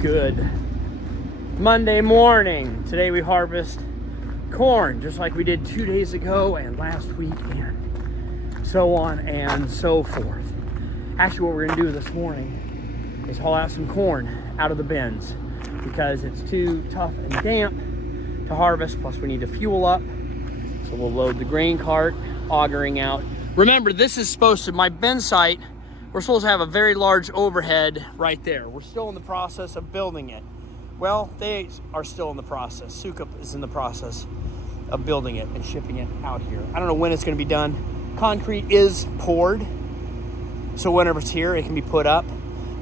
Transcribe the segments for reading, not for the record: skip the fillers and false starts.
Good Monday morning. Today we harvest corn just like we did 2 days ago and last week and so on and so forth. Actually, what we're gonna do this morning is haul out some corn out of the bins because it's too tough and damp to harvest, plus we need to fuel up. So we'll load the grain cart, augering out. Remember, this is supposed to, my bin site, we're supposed to have a very large overhead right there. We're still in the process of building it. Well, they are still in the process. Sukup is in the process of building it and shipping it out here. I don't know when it's gonna be done. Concrete is poured, so whenever it's here, it can be put up.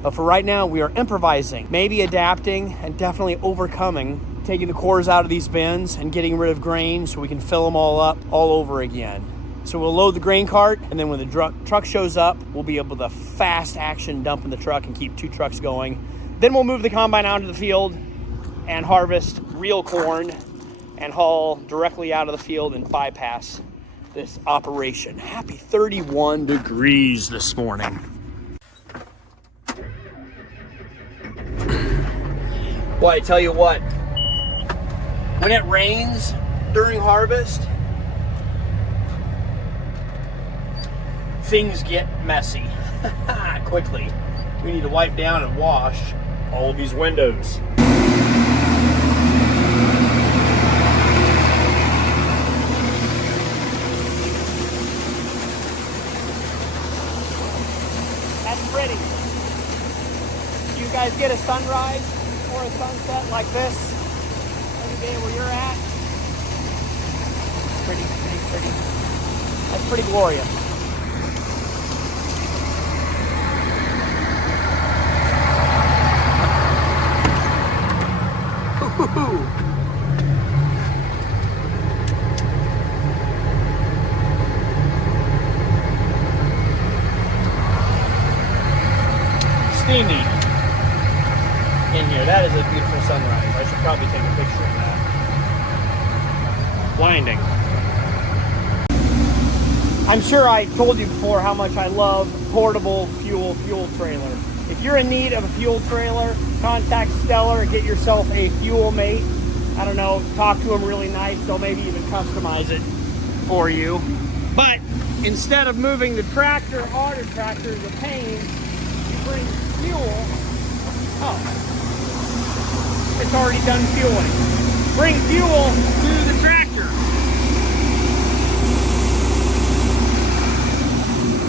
But for right now, we are improvising, maybe adapting and definitely overcoming, taking the cores out of these bins and getting rid of grain so we can fill them all up all over again. So we'll load the grain cart, and then when the truck shows up, we'll be able to fast action dump in the truck and keep 2 trucks going. Then we'll move the combine out into the field and harvest real corn and haul directly out of the field and bypass this operation. Happy 31 degrees this morning. Well, I tell you what, when it rains during harvest, things get messy quickly. We need to wipe down and wash all of these windows. That's pretty. Do you guys get a sunrise or a sunset like this every day where you're at? Pretty. That's pretty glorious. Steamy in here. That is a beautiful sunrise. I should probably take a picture of that. Blinding. I'm sure I told you before how much I love portable fuel trailer. If you're in need of a fuel trailer, contact Stellar, get yourself a fuel mate. I don't know, talk to them really nice. They'll maybe even customize it for you. But instead of moving the tractor, auto tractor is a pain, you bring fuel. Oh, it's already done fueling. Bring fuel to the tractor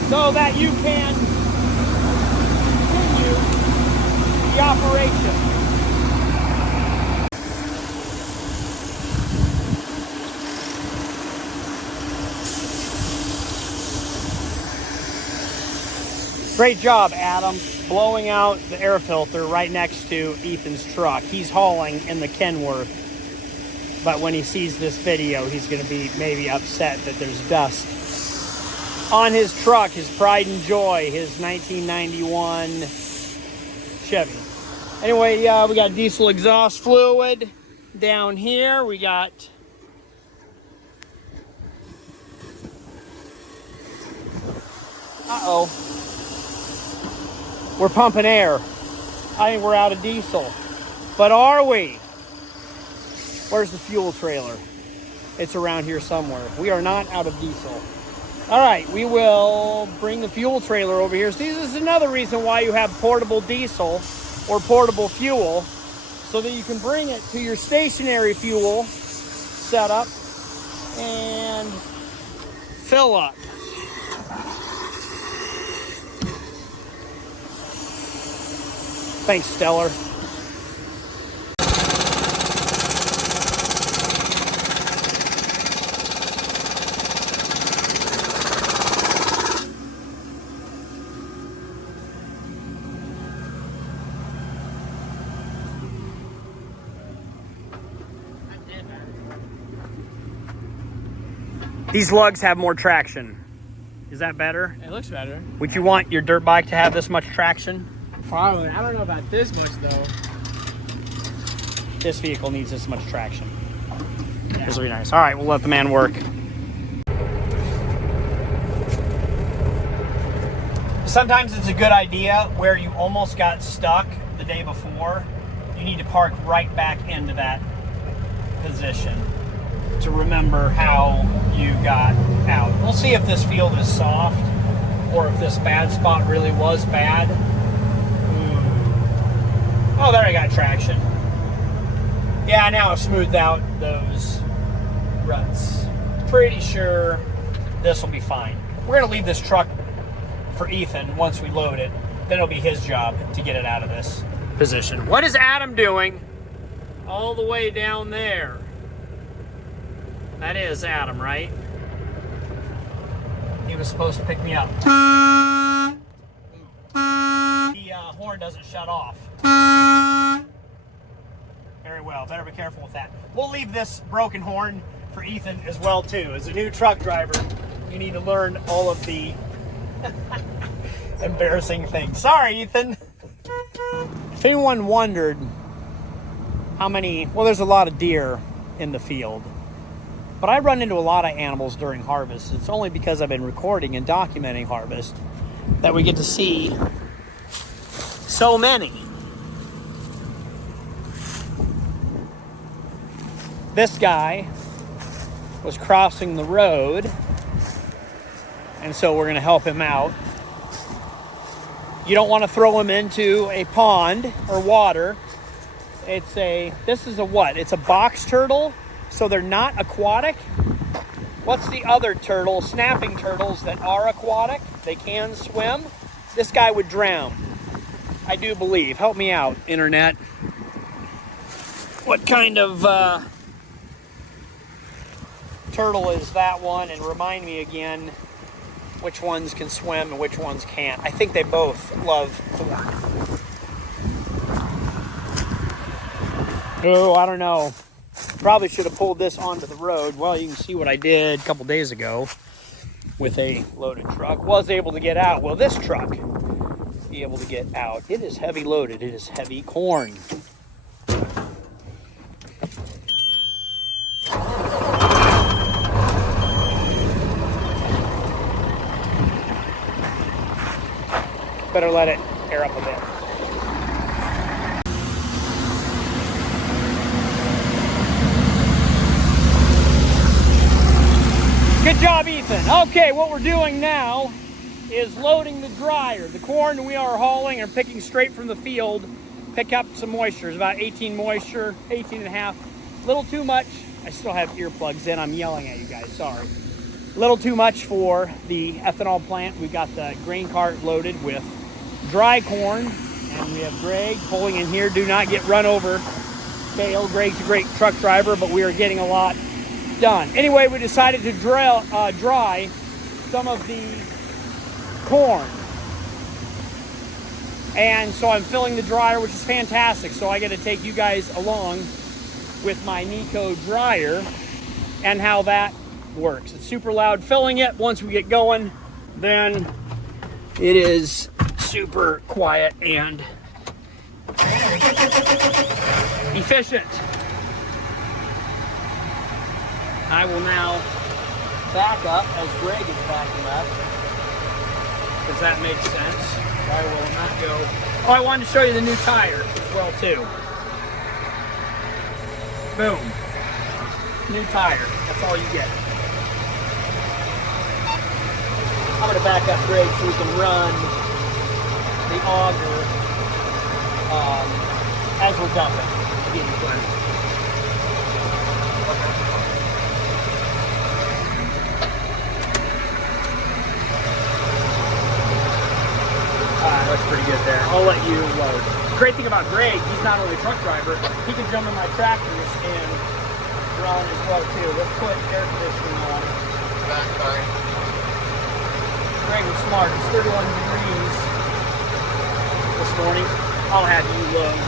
so that you can continue the operation. Great job, Adam, blowing out the air filter right next to Ethan's truck. He's hauling in the Kenworth, but when he sees this video, he's going to be maybe upset that there's dust on his truck, his pride and joy, his 1991 Chevy. Anyway, we got diesel exhaust fluid down here. We got we're pumping air. I think we're out of diesel. But are we? Where's the fuel trailer? It's around here somewhere. We are not out of diesel. All right, we will bring the fuel trailer over here. See, this is another reason why you have portable diesel or portable fuel, so that you can bring it to your stationary fuel setup and fill up. Thanks, Stellar. These lugs have more traction. Is that better? It looks better. Would you want your dirt bike to have this much traction? Probably. I don't know about this much though. This vehicle needs this much traction. Yeah. This will be nice. All right, we'll let the man work. Sometimes it's a good idea where you almost got stuck the day before. You need to park right back into that position to remember how you got out. We'll see if this field is soft or if this bad spot really was bad. Oh, there I got traction. Yeah, now I've smoothed out those ruts. Pretty sure this will be fine. We're gonna leave this truck for Ethan once we load it. Then it'll be his job to get it out of this position. What is Adam doing all the way down there? That is Adam, right? He was supposed to pick me up. The horn doesn't shut off. Very well, better be careful with that. We'll leave this broken horn for Ethan as well too. As a new truck driver, you need to learn all of the embarrassing things. Sorry, Ethan. If anyone wondered how many, well, there's a lot of deer in the field, but I run into a lot of animals during harvest. It's only because I've been recording and documenting harvest that we get to see so many. This guy was crossing the road, and so we're going to help him out. You don't want to throw him into a pond or water. This is a what? It's a box turtle, so they're not aquatic. What's the other turtle? Snapping turtles that are aquatic. They can swim. This guy would drown, I do believe. Help me out, internet. What kind of turtle is that one? And remind me again which ones can swim and which ones can't. I think they both love corn. Oh, I don't know. Probably should have pulled this onto the road. Well, you can see what I did a couple days ago with a loaded truck. Was able to get out. Will this truck be able to get out? It is heavy loaded. It is heavy corn. Better let it air up a bit. Good job, Ethan. Okay, what we're doing now is loading the dryer. The corn we are hauling or picking straight from the field, pick up some moisture. It's about 18 moisture, 18 and a half. A little too much. I still have earplugs in. I'm yelling at you guys, sorry. A little too much for the ethanol plant. We've got the grain cart loaded with dry corn, and we have Greg pulling in here. Do not get run over. Kale, Greg's a great truck driver, but we are getting a lot done. Anyway, we decided to dry some of the corn. And so I'm filling the dryer, which is fantastic. So I got to take you guys along with my Nico dryer and how that works. It's super loud filling it. Once we get going, then it is super quiet and efficient. I will now back up as Greg is backing up, because that makes sense. I will not go. Oh, I wanted to show you the new tire as well too. Boom. New tire. That's all you get. I'm going to back up Greg so we can run the auger as we're dumping. That's pretty good there. I'll let you load. Great thing about Greg, he's not only a truck driver, he can jump in my tractors and run as well too. Let's put air conditioning on. Sorry. Greg was smart. It's 31 degrees this morning. I'll have you load,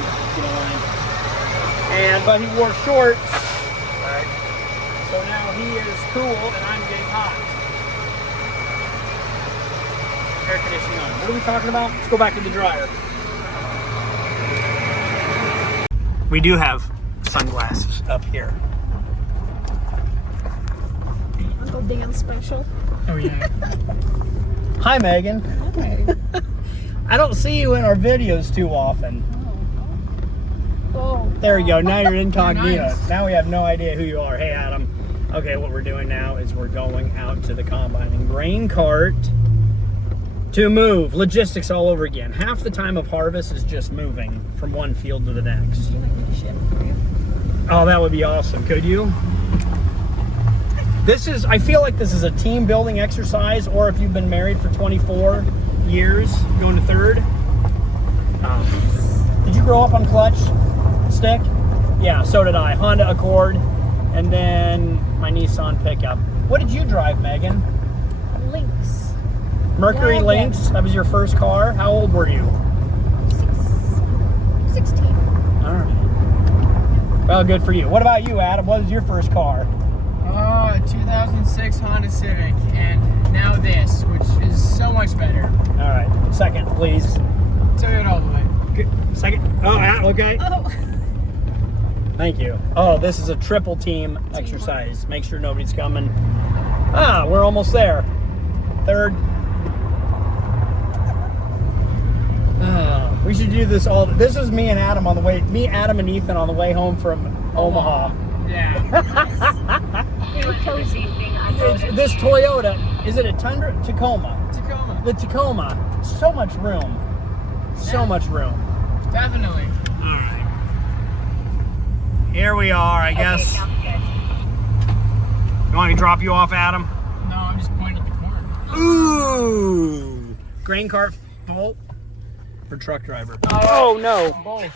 but he wore shorts. Right. So now he is cool and I'm getting hot. Air conditioning on. What are we talking about? Let's go back to the dryer. We do have sunglasses up here. Uncle Dan special. Oh yeah. Hi, Megan. Okay. I don't see you in our videos too often. Oh. There you go. Now you're incognito. Nice. Now we have no idea who you are. Hey, Adam. Okay, what we're doing now is we're going out to the combine and grain cart to move. Logistics all over again. Half the time of harvest is just moving from one field to the next. You want me to ship for you? Oh, that would be awesome. Could you? I feel like this is a team building exercise, or if you've been married for 24 years, going to third. Did you grow up on clutch stick? Yeah, so did I. Honda Accord, and then my Nissan pickup. What did you drive, Megan? Lynx. Mercury Wagon. Lynx? That was your first car? How old were you? 16. All right. Well, good for you. What about you, Adam? What was your first car? Oh, 2006 Honda Civic, and now this, which is so much better. All right. Second, please. Toyota all the way. Good. Second. Oh, okay. Oh. Thank you. Oh, this is a triple team exercise. Make sure nobody's coming. Ah, we're almost there. Third. We should do this all. This is me and Adam on the way. Me, Adam, and Ethan on the way home from Omaha. Yeah. Very cozy. This Toyota, is it a Tundra? Tacoma. Tacoma. The Tacoma. So much room. So much room. Definitely. All right. Here we are, I guess. You want me to drop you off, Adam? No, I'm just pointing at the corner. Ooh. Grain cart full or truck driver? Oh, no. Both.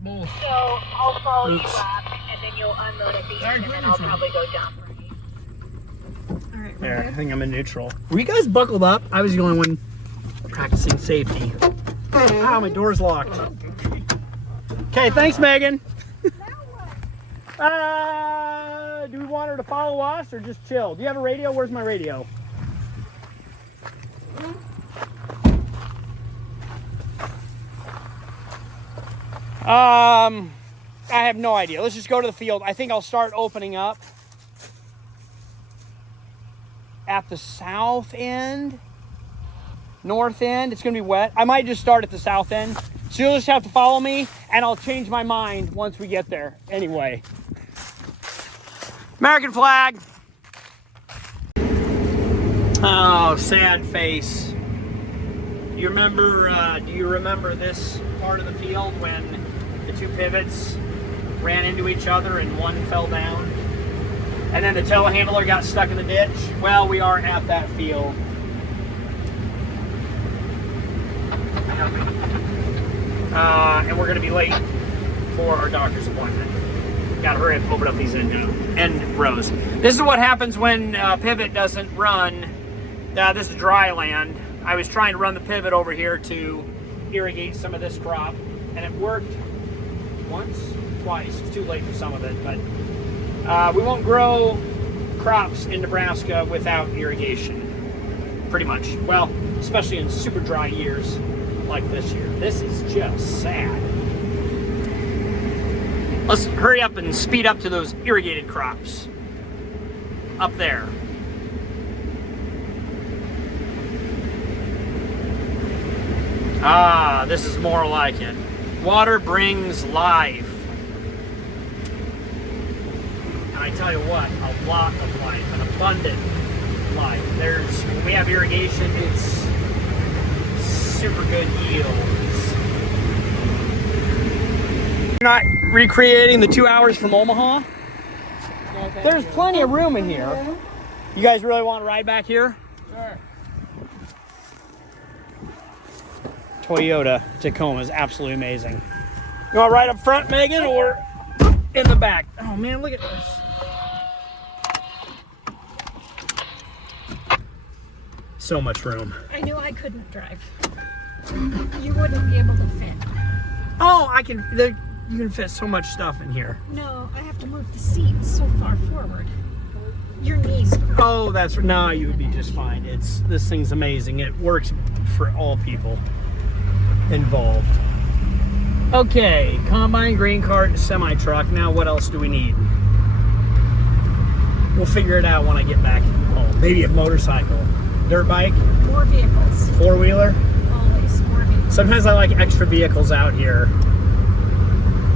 Both. So I'll follow you Oops. up, and then you'll unload at the Sorry, end, and then good I'll neutral. probably go down. All right. There, I think I'm in neutral. Were you guys buckled up? I was the only one practicing safety. Ah, my door's locked. Okay, thanks, Megan. Do we want her to follow us or just chill? Do you have a radio? Where's my radio? I have no idea. Let's just go to the field. I think I'll start opening up at the south end, north end. It's gonna be wet. I might just start at the south end. So you'll just have to follow me, and I'll change my mind once we get there. Anyway. American flag. Oh, sad face. Do you remember this part of the field when the two pivots ran into each other and one fell down? And then the telehandler got stuck in the ditch? Well, we are at that field. And we're going to be late for our doctor's appointment. Got to hurry up, open up these end rows. This is what happens when pivot doesn't run. This is dry land. I was trying to run the pivot over here to irrigate some of this crop, and it worked once, twice. It's too late for some of it, but we won't grow crops in Nebraska without irrigation, pretty much. Well, especially in super dry years like this year. This is just sad. Let's hurry up and speed up to those irrigated crops up there. Ah, this is more like it. Water brings life. And I tell you what, a lot of life, an abundant life. When we have irrigation, it's super good yields. Not recreating the 2 hours from Omaha? There's plenty of room in here. You guys really want to ride back here? Sure. Toyota Tacoma is absolutely amazing. You want right up front, Megan, or in the back? Oh man, look at this. So much room. I knew I couldn't drive. You wouldn't be able to fit. Oh, you can fit so much stuff in here. No, I have to move the seats so far forward. Your knees. Oh, no, you would be just fine. This thing's amazing. It works for all people involved. Okay, combine, grain cart, semi truck. Now what else do we need? We'll figure it out when I get back home. Maybe a motorcycle, dirt bike. 4 vehicles. Four-wheeler? Always 4 vehicles. Sometimes I like extra vehicles out here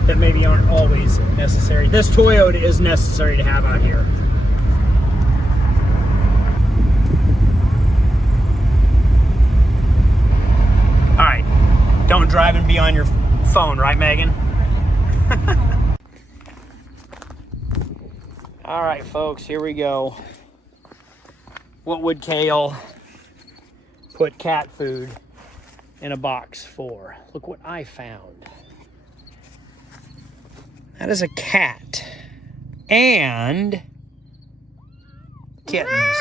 that maybe aren't always necessary. This Toyota is necessary to have out here. All right, don't drive and be on your phone, right, Megan? All right, folks, here we go. What would Kale put cat food in a box for? Look what I found. That is a cat and kittens.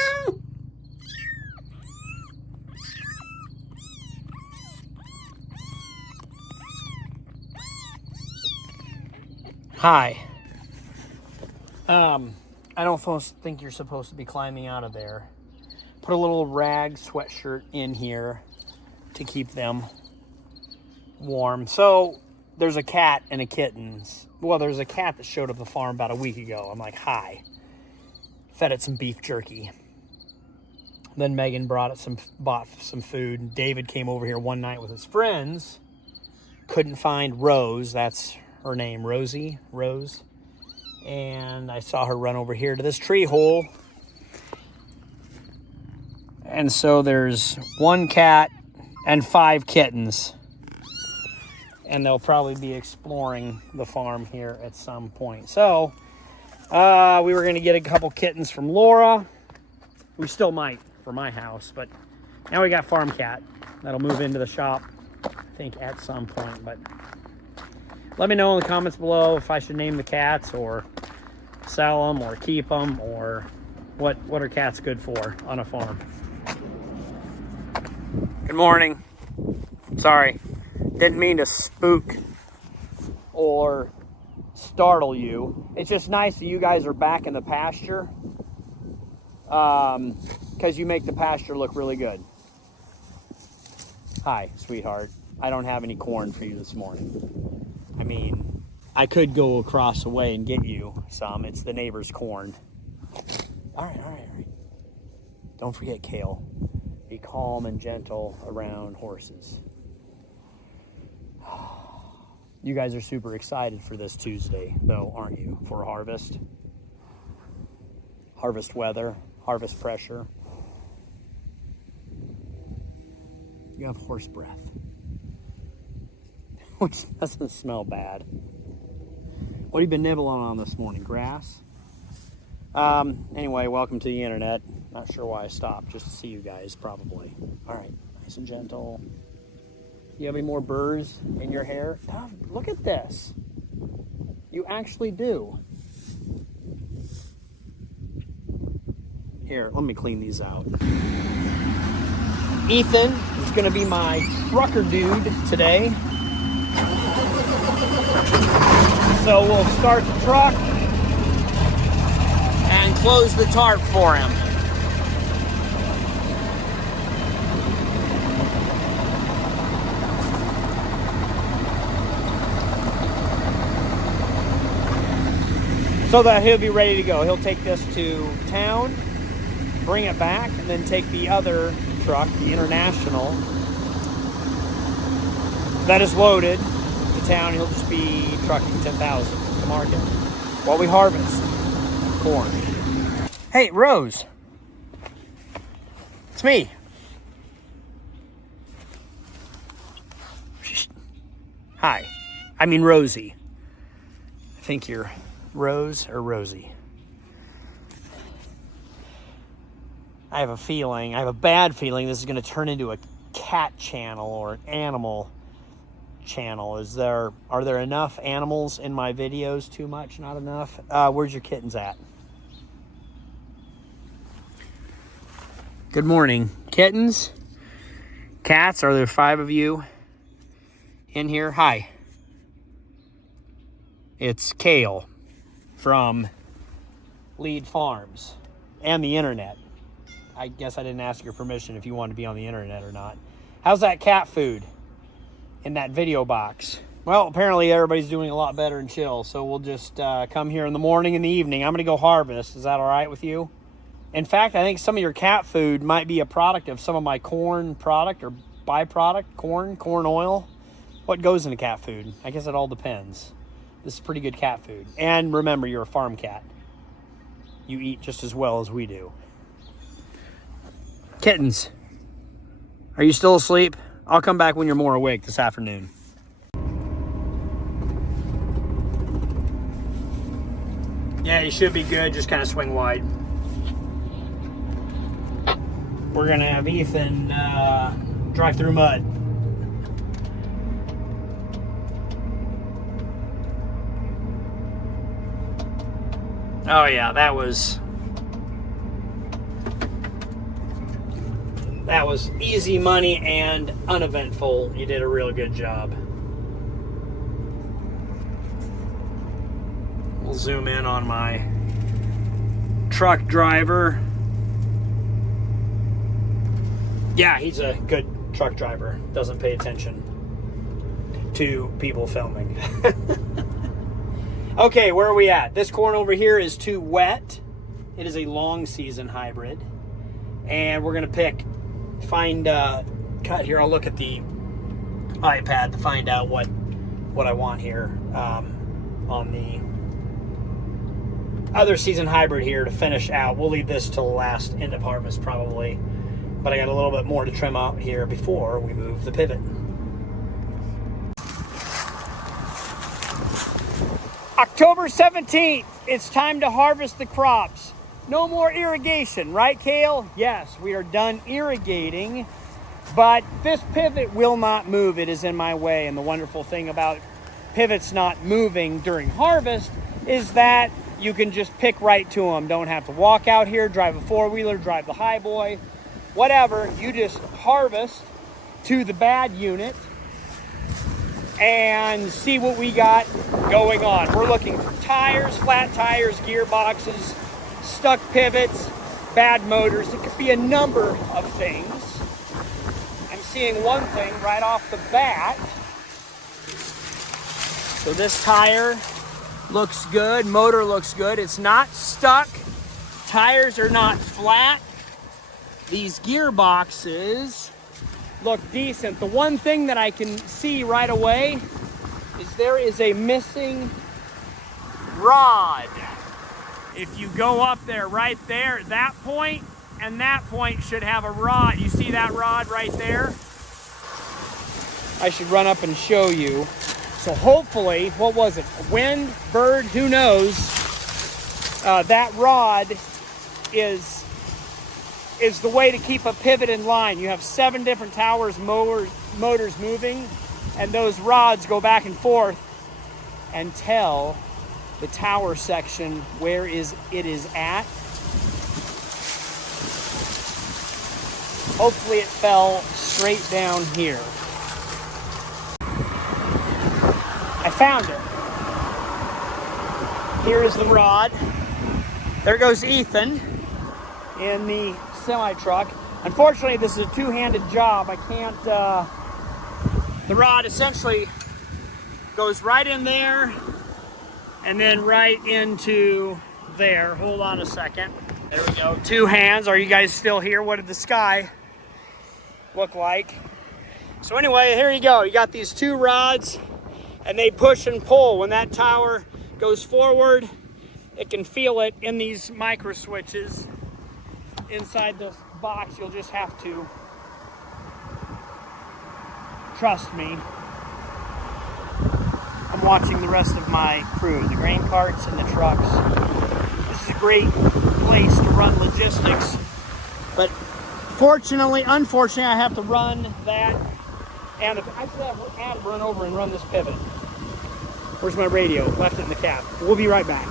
Hi. I don't think you're supposed to be climbing out of there. Put a little rag sweatshirt in here to keep them warm. So there's a cat and a kittens. Well, there's a cat that showed up at the farm about a week ago. I'm like, hi. Fed it some beef jerky. Then Megan bought some food. David came over here one night with his friends. Couldn't find Rose. That's her name, Rosie, Rose. And I saw her run over here to this tree hole. And so there's 1 cat and 5 kittens. And they'll probably be exploring the farm here at some point. So, we were going to get a couple kittens from Laura. We still might for my house, but now we got farm cat. That'll move into the shop, I think, at some point. But let me know in the comments below if I should name the cats or sell them or keep them or what are cats good for on a farm. Good morning. Sorry. Didn't mean to spook or startle you. It's just nice that you guys are back in the pasture because you make the pasture look really good. Hi, sweetheart. I don't have any corn for you this morning. I mean, I could go across the way and get you some. It's the neighbor's corn. All right. Don't forget, Kale. Be calm and gentle around horses. You guys are super excited for this Tuesday, though, aren't you? For harvest. Harvest weather, harvest pressure. You have horse breath, which doesn't smell bad. What have you been nibbling on this morning? Grass? Anyway, welcome to the internet. Not sure why I stopped, just to see you guys, probably. All right, nice and gentle. You have any more burrs in your hair? Oh, look at this. You actually do. Here, let me clean these out. Ethan is going to be my trucker dude today. So we'll start the truck and close the tarp for him. So that he'll be ready to go. He'll take this to town, bring it back, and then take the other truck, the International, that is loaded to town. He'll just be trucking 10,000 to market while we harvest corn. Hey, Rose. It's me. Hi. I mean Rosie. I think you're Rose or Rosie. I have a bad feeling this is going to turn into a cat channel or an animal channel. Are there enough animals in my videos? Too much? Not enough? Where's your kittens at? Good morning. Kittens? Cats? Are there 5 of you in here? Hi. It's Kale from Lead Farms and the internet. I guess I didn't ask your permission if you want to be on the internet or not. How's that cat food in that video box? Well, apparently everybody's doing a lot better and chill, so we'll just come here in the morning and the evening. I'm going to go harvest. Is that all right with you? In fact, I think some of your cat food might be a product of some of my corn product or byproduct, corn oil. What goes into cat food? I guess it all depends. This is pretty good cat food. And remember, you're a farm cat. You eat just as well as we do. Kittens, are you still asleep? I'll come back when you're more awake this afternoon. Yeah, you should be good. Just kind of swing wide. We're going to have Ethan drive through mud. Oh yeah, that was easy money and uneventful. You did a real good job. We'll zoom in on my truck driver. Yeah, he's a good truck driver. Doesn't pay attention to people filming. Okay, where are we at? This corn over here is too wet. It is a long season hybrid. And we're gonna cut here. I'll look at the iPad to find out what I want here on the other season hybrid here to finish out. We'll leave this till the last end of harvest probably. But I got a little bit more to trim out here before we move the pivot. October 17th, it's time to harvest the crops. No more irrigation, right, Kale? Yes, we are done irrigating, but this pivot will not move. It is in my way, and the wonderful thing about pivots not moving during harvest is that you can just pick right to them. Don't have to walk out here, drive a four-wheeler, drive the highboy, whatever. You just harvest to the bad unit and see what we got going on. We're looking for tires, flat tires, gearboxes, stuck pivots, bad motors. It could be a number of things. I'm seeing one thing right off the bat. So this tire looks good, motor looks good. It's not stuck. Tires are not flat. These gearboxes look decent. The one thing that I can see right away is there is a missing rod. If you go up there, right there, that point and that point should have a rod. You see that rod right there? I should run up and show you. So hopefully, what was it? A wind, bird, who knows? That rod is the way to keep a pivot in line. You have 7 different towers, motors moving, and those rods go back and forth and tell the tower section where it is at. Hopefully it fell straight down here. I found it. Here is the rod. There goes Ethan in the semi-truck. Unfortunately, this is a two-handed job. I can't, the rod essentially goes right in there and then right into there. Hold on a second. There we go. 2 hands. Are you guys still here? What did the sky look like? So anyway, here you go. You got these 2 rods and they push and pull. When that tower goes forward, it can feel it in these micro switches inside the box. You'll just have to trust me. I'm watching the rest of my crew, the grain carts and the trucks. This is a great place to run logistics, but unfortunately, I have to run that, and I should have Adam run over and run this pivot. Where's my radio? Left it in the cab. We'll be right back.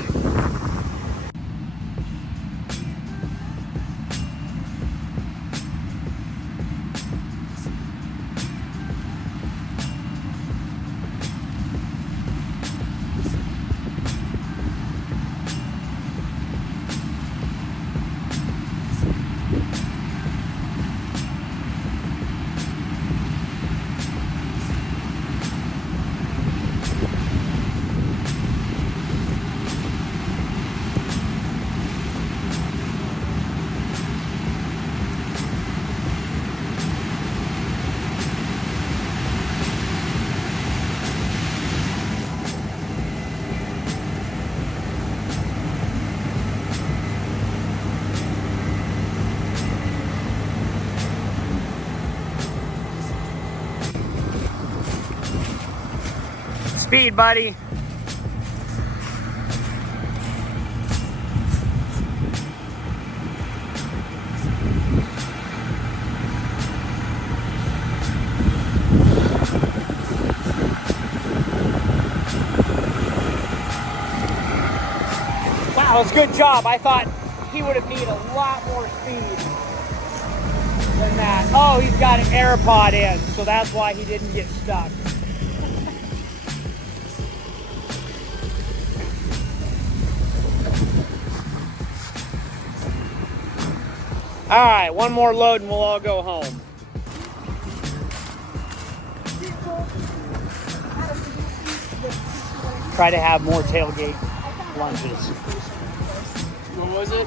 speed, buddy. Wow, it's a good job. I thought he would have needed a lot more speed than that. Oh, he's got an AirPod in, so that's why he didn't get stuck. All right, one more load and we'll all go home. Try to have more tailgate lunches. What was it?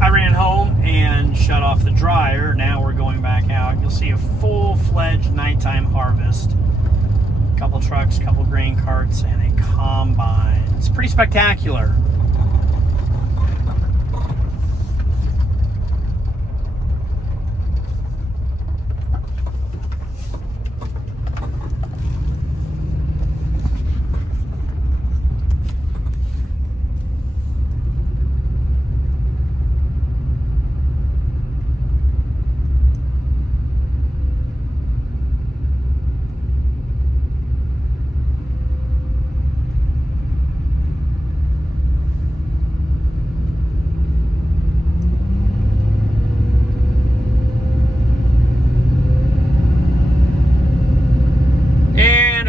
I ran home and shut off the dryer. Now we're going back out. You'll see a full-fledged nighttime harvest. A couple trucks, a couple grain carts, and a combine. It's pretty spectacular.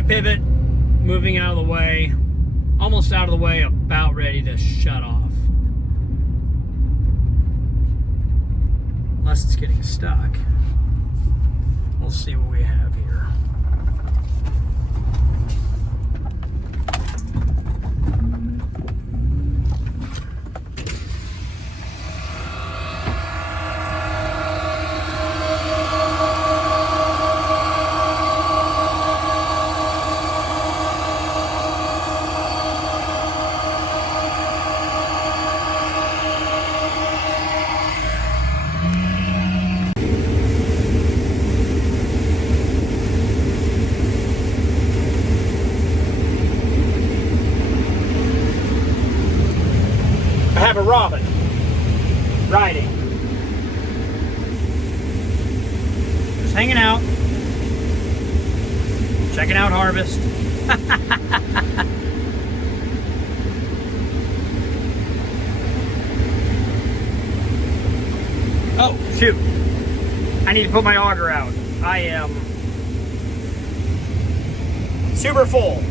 Pivot, moving out of the way, almost out of the way, about ready to shut off. Unless it's getting stuck. We'll see what we have here. I have a robin riding. Just hanging out. Checking out harvest. Oh, shoot. I need to put my auger out. I am super full.